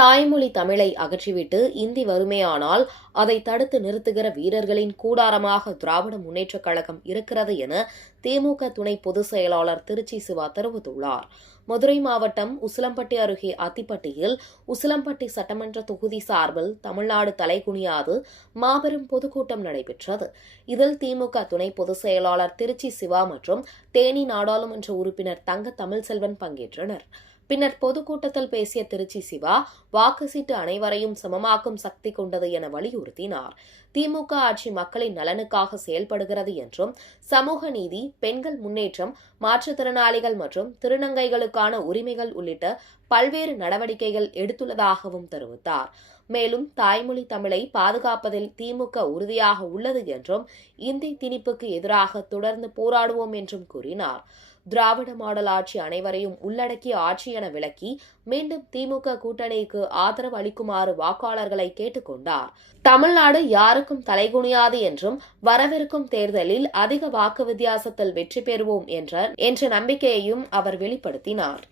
தாய்மொழி தமிழை அகற்றிவிட்டு இந்தி வருமேயானால் அதை தடுத்து நிறுத்துகிற வீரர்களின் கூடாரமாக திராவிட முன்னேற்றக் கழகம் இருக்கிறது என திமுக துணை பொதுச் செயலாளர் திருச்சி சிவா தெரிவித்துள்ளார். மதுரை மாவட்டம் உசிலம்பட்டி அருகே அத்திப்பட்டியில் உசிலம்பட்டி சட்டமன்ற தொகுதி சார்பில் தமிழ்நாடு தலைகுனியாது மாபெரும் பொதுக்கூட்டம் நடைபெற்றது. இதில் திமுக துணை பொதுச் செயலாளர் திருச்சி சிவா மற்றும் தேனி நாடாளுமன்ற உறுப்பினர் தங்க தமிழ்செல்வன் பங்கேற்றனர். பின்னர் பொதுக்கூட்டத்தில் பேசிய திருச்சி சிவா, வாக்கு சீட்டு அனைவரையும் சமமாக்கும் சக்தி கொண்டது என வலியுறுத்தினார். திமுக ஆட்சி மக்களின் நலனுக்காக செயல்படுகிறது என்றும், சமூக நீதி, பெண்கள் முன்னேற்றம், மாற்றுத்திறனாளிகள் மற்றும் திருநங்கைகளுக்கான உரிமைகள் உள்ளிட்ட பல்வேறு நடவடிக்கைகள் எடுத்துள்ளதாகவும் தெரிவித்தார். மேலும் தாய்மொழி தமிழை பாதுகாப்பதில் திமுக உறுதியாக உள்ளது என்றும், இந்தி திணிப்புக்கு எதிராக தொடர்ந்து போராடுவோம் என்றும் கூறினார். திராவிட மாடல் ஆட்சி அனைவரையும் உள்ளடக்கிய ஆட்சி என விளக்கி மீண்டும் திமுக கூட்டணிக்கு ஆதரவு அளிக்குமாறு வாக்காளர்களை கேட்டுக் கொண்டார். தமிழ்நாடு யாருக்கும் தலைகுனியாது என்றும், வரவிருக்கும் தேர்தலில் அதிக வாக்கு வித்தியாசத்தில் வெற்றி பெறுவோம் என்ற நம்பிக்கையையும் அவர் வெளிப்படுத்தினார்.